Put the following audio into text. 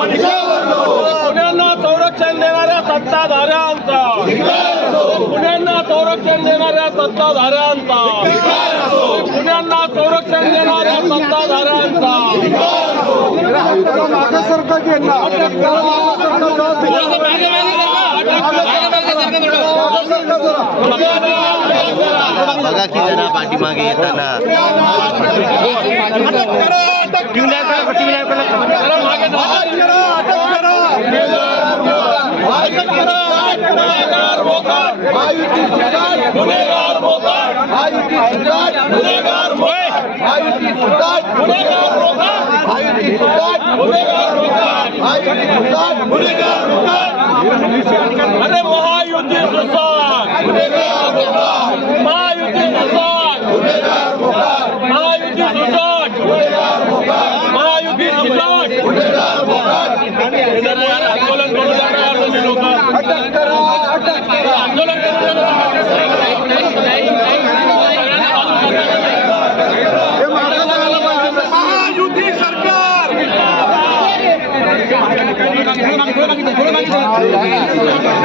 पुण्यांना संरक्षण देणाऱ्या सत्ताधाऱ्यांचा. पुण्यांना संरक्षण देणाऱ्या सत्ताधाऱ्यांचा. पुण्यांना संरक्षण देणाऱ्या सत्ताधाऱ्यांचा. बघा की जरा पाठीमागे येताना. गुन्हेगार मोकार गुन्हेगार मोकार गुन्हेगार मोकार गुन्हेगार मोकार गुन्हेगार मोकार गुन्हेगार मोकार अरे महायुती सुसाट महायुती सुसाट महायुती सुसाट महायुती सुसाट आंदोलन ভালো লাগে ভালো লাগে ভালো লাগে